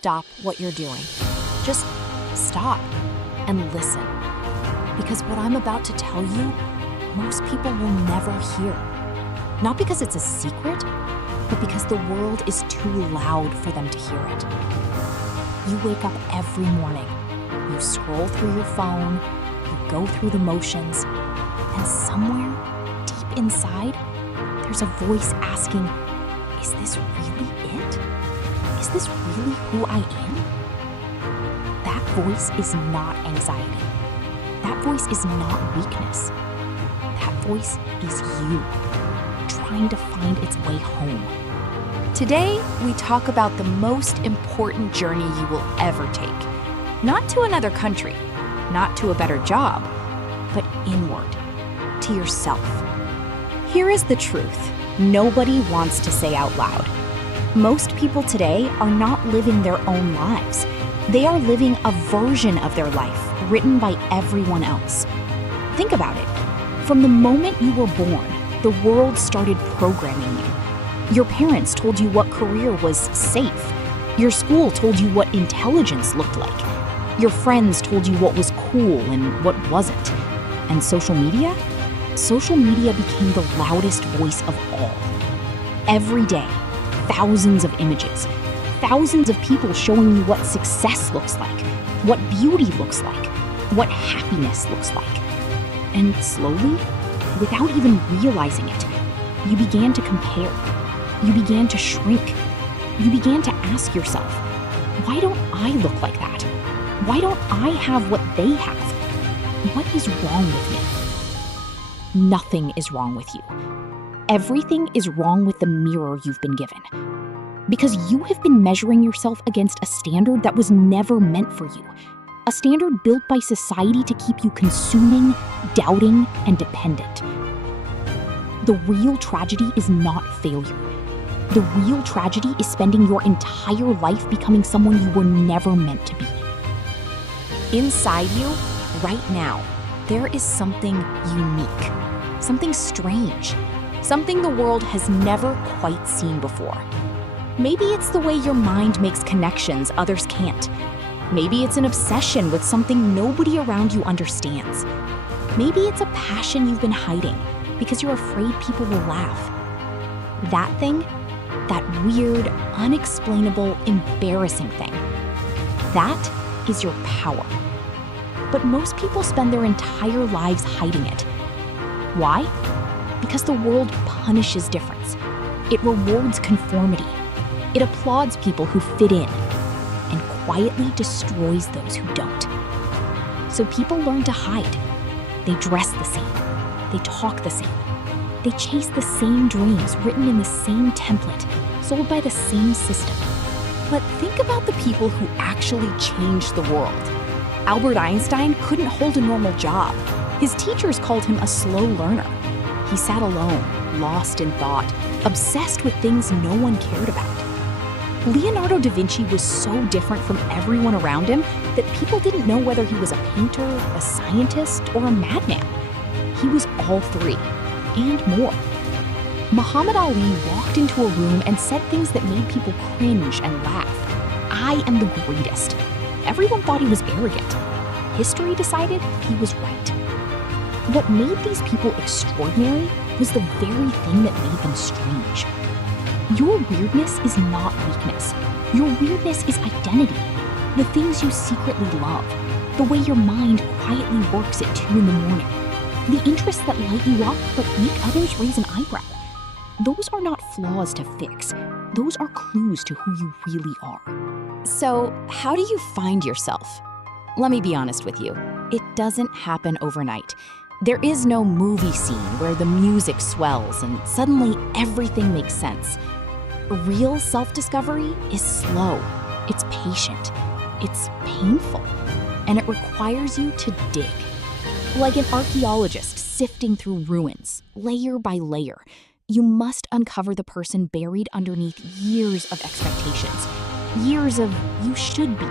stop what you're doing. Just stop and listen. Because what I'm about to tell you, most people will never hear. Not because it's a secret, but because the world is too loud for them to hear it. You wake up every morning, you scroll through your phone, you go through the motions, and somewhere, deep inside, there's a voice asking, is this really it? Is this really who I am? That voice is not anxiety. That voice is not weakness. That voice is you, trying to find its way home. Today, we talk about the most important journey you will ever take. Not to another country, not to a better job, but inward, to yourself. Here is the truth nobody wants to say out loud. Most people today are not living their own lives. They are living a version of their life written by everyone else. Think about it. From the moment you were born, the world started programming you. Your parents told you what career was safe. Your school told you what intelligence looked like. Your friends told you what was cool and what wasn't. And social media? Social media became the loudest voice of all. Every day, thousands of images, thousands of people showing you what success looks like, what beauty looks like, what happiness looks like. And slowly, without even realizing it, you began to compare. You began to shrink. You began to ask yourself, why don't I look like that? Why don't I have what they have? What is wrong with me? Nothing is wrong with you. Everything is wrong with the mirror you've been given. Because you have been measuring yourself against a standard that was never meant for you. A standard built by society to keep you consuming, doubting, and dependent. The real tragedy is not failure. The real tragedy is spending your entire life becoming someone you were never meant to be. Inside you, right now, there is something unique, something strange, something the world has never quite seen before. Maybe it's the way your mind makes connections others can't. Maybe it's an obsession with something nobody around you understands. Maybe it's a passion you've been hiding because you're afraid people will laugh. That thing, that weird, unexplainable, embarrassing thing, that is your power. But most people spend their entire lives hiding it. Why? Because the world punishes difference. It rewards conformity. It applauds people who fit in and quietly destroys those who don't. So people learn to hide. They dress the same. They talk the same. They chase the same dreams written in the same template, sold by the same system. But think about the people who actually changed the world. Albert Einstein couldn't hold a normal job. His teachers called him a slow learner. He sat alone, lost in thought, obsessed with things no one cared about. Leonardo da Vinci was so different from everyone around him that people didn't know whether he was a painter, a scientist, or a madman. He was all three, and more. Muhammad Ali walked into a room and said things that made people cringe and laugh. I am the greatest. Everyone thought he was arrogant. History decided he was right. What made these people extraordinary was the very thing that made them strange. Your weirdness is not weakness. Your weirdness is identity. The things you secretly love. The way your mind quietly works at 2 a.m. The interests that light you up but make others raise an eyebrow. Those are not flaws to fix. Those are clues to who you really are. So, how do you find yourself? Let me be honest with you. It doesn't happen overnight. There is no movie scene where the music swells and suddenly everything makes sense. Real self-discovery is slow, it's patient, it's painful, and it requires you to dig. Like an archaeologist sifting through ruins, layer by layer, you must uncover the person buried underneath years of expectations, years of you should be,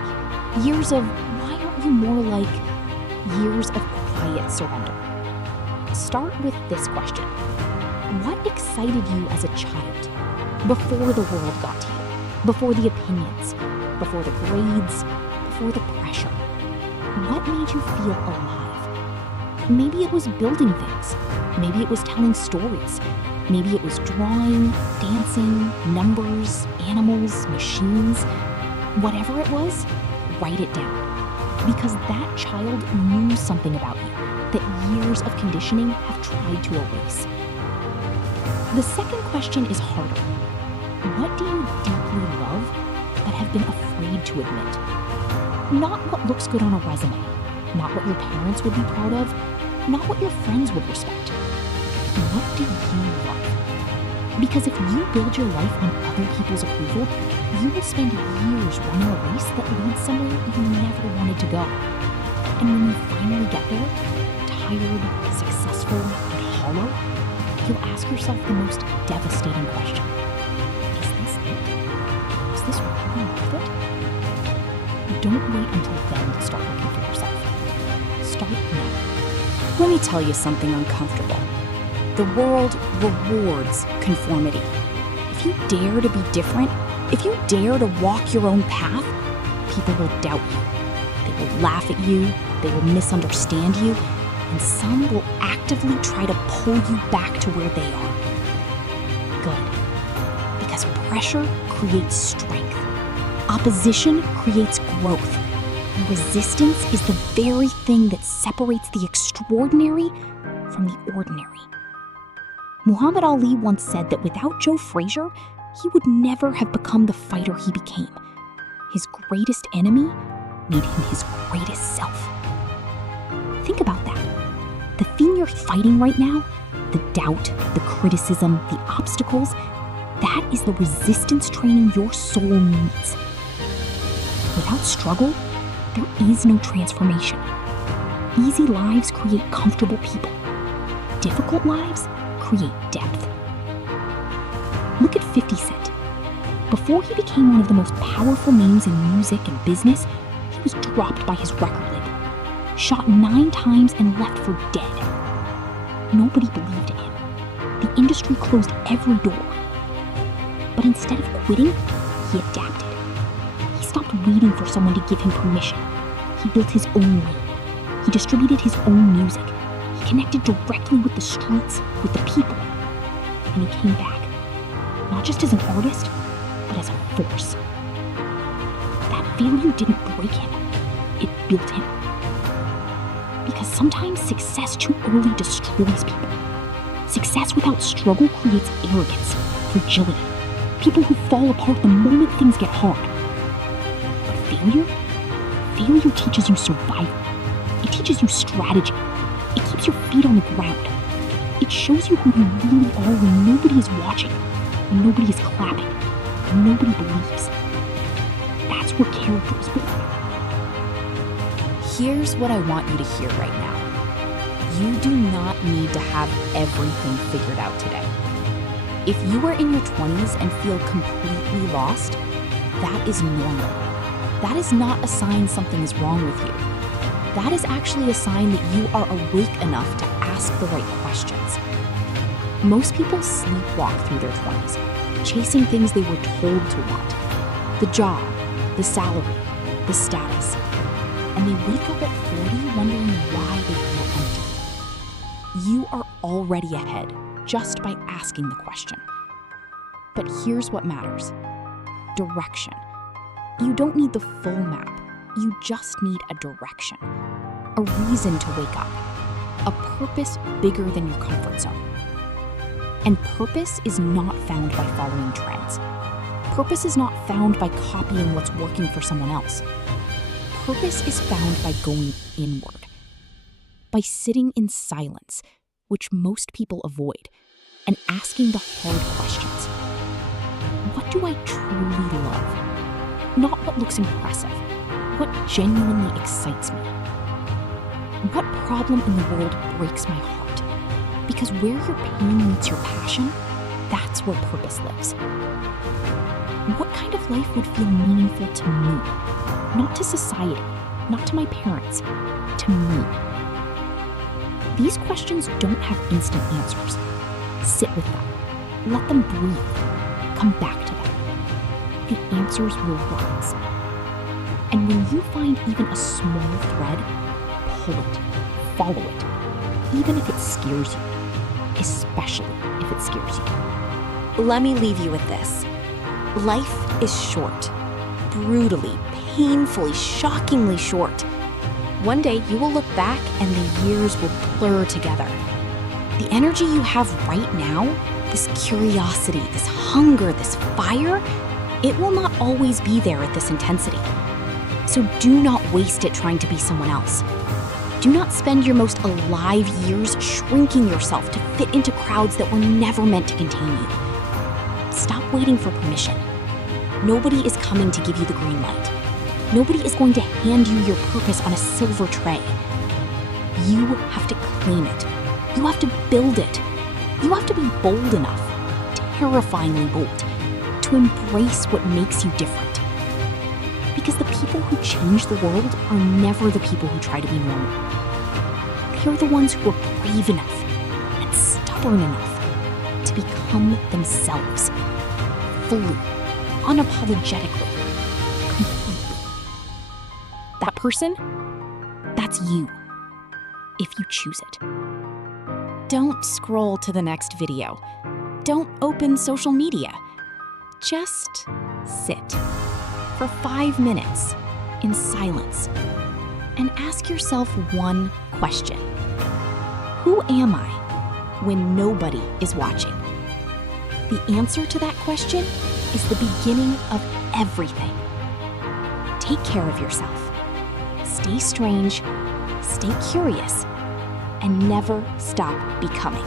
years of why aren't you more like, years of quiet surrender. Start with this question. What excited you as a child? Before the world got to you, before the opinions, before the grades, before the pressure. What made you feel alive? Maybe it was building things. Maybe it was telling stories. Maybe it was drawing, dancing, numbers, animals, machines. Whatever it was, write it down. Because that child knew something about you that years of conditioning have tried to erase. The second question is harder. What do you deeply love but have been afraid to admit? Not what looks good on a resume, not what your parents would be proud of, not what your friends would respect. What do you love? Because if you build your life on other people's approval, you will spend years running a race that leads somewhere you never wanted to go. And when you finally get there, tired, successful, and hollow, you'll ask yourself the most devastating question. Is this it? Is this really worth it? Don't wait until then to start looking for yourself. Start now. Let me tell you something uncomfortable. The world rewards conformity. If you dare to be different, if you dare to walk your own path, people will doubt you. They will laugh at you, they will misunderstand you, and some will actively try to pull you back to where they are. Good. Because pressure creates strength. Opposition creates growth. And resistance is the very thing that separates the extraordinary from the ordinary. Muhammad Ali once said that without Joe Frazier, he would never have become the fighter he became. His greatest enemy made him his greatest self. Think about that. The thing you're fighting right now, the doubt, the criticism, the obstacles, that is the resistance training your soul needs. Without struggle, there is no transformation. Easy lives create comfortable people. Difficult lives create depth. Look at 50 Cent. Before he became one of the most powerful names in music and business, he was dropped by his record label, shot 9 times and left for dead. Nobody believed in him. The industry closed every door. But instead of quitting, he adapted. He stopped waiting for someone to give him permission. He built his own way. He distributed his own music. He connected directly with the streets, with the people. And he came back, not just as an artist, but as a force. That failure didn't break him. It built him. Because sometimes success too early destroys people. Success without struggle creates arrogance, fragility, people who fall apart the moment things get hard. But failure teaches you survival. It teaches you strategy. It keeps your feet on the ground. It shows you who you really are when nobody is watching, when nobody is clapping, when nobody believes. That's where character is born. Here's what I want you to hear right now. You do not need to have everything figured out today. If you are in your 20s and feel completely lost, that is normal. That is not a sign something is wrong with you. That is actually a sign that you are awake enough to ask the right questions. Most people sleepwalk through their 20s, chasing things they were told to want. The job, the salary, the status. And they wake up at 40 wondering why they feel empty. You are already ahead just by asking the question. But here's what matters. Direction. You don't need the full map. You just need a direction. A reason to wake up. A purpose bigger than your comfort zone. And purpose is not found by following trends. Purpose is not found by copying what's working for someone else. Purpose is found by going inward, by sitting in silence, which most people avoid, and asking the hard questions. What do I truly love? Not what looks impressive, what genuinely excites me. What problem in the world breaks my heart? Because where your pain meets your passion, that's where purpose lives. What kind of life would feel meaningful to me? Not to society, not to my parents, to me. These questions don't have instant answers. Sit with them. Let them breathe. Come back to them. The answers will rise. And when you find even a small thread, pull it, follow it, even if it scares you, especially if it scares you. Let me leave you with this. Life is short. Brutally, painfully, shockingly short. One day you will look back and the years will blur together. The energy you have right now, this curiosity, this hunger, this fire, it will not always be there at this intensity. So do not waste it trying to be someone else. Do not spend your most alive years shrinking yourself to fit into crowds that were never meant to contain you. Stop waiting for permission. Nobody is coming to give you the green light. Nobody is going to hand you your purpose on a silver tray. You have to claim it. You have to build it. You have to be bold enough, terrifyingly bold, to embrace what makes you different. Because the people who change the world are never the people who try to be normal. They are the ones who are brave enough and stubborn enough to become themselves, fully, unapologetically, completely. That person, that's you, if you choose it. Don't scroll to the next video. Don't open social media. Just sit for 5 minutes in silence and ask yourself one question. Who am I when nobody is watching? The answer to that question is the beginning of everything. Take care of yourself. Stay strange, stay curious, and never stop becoming.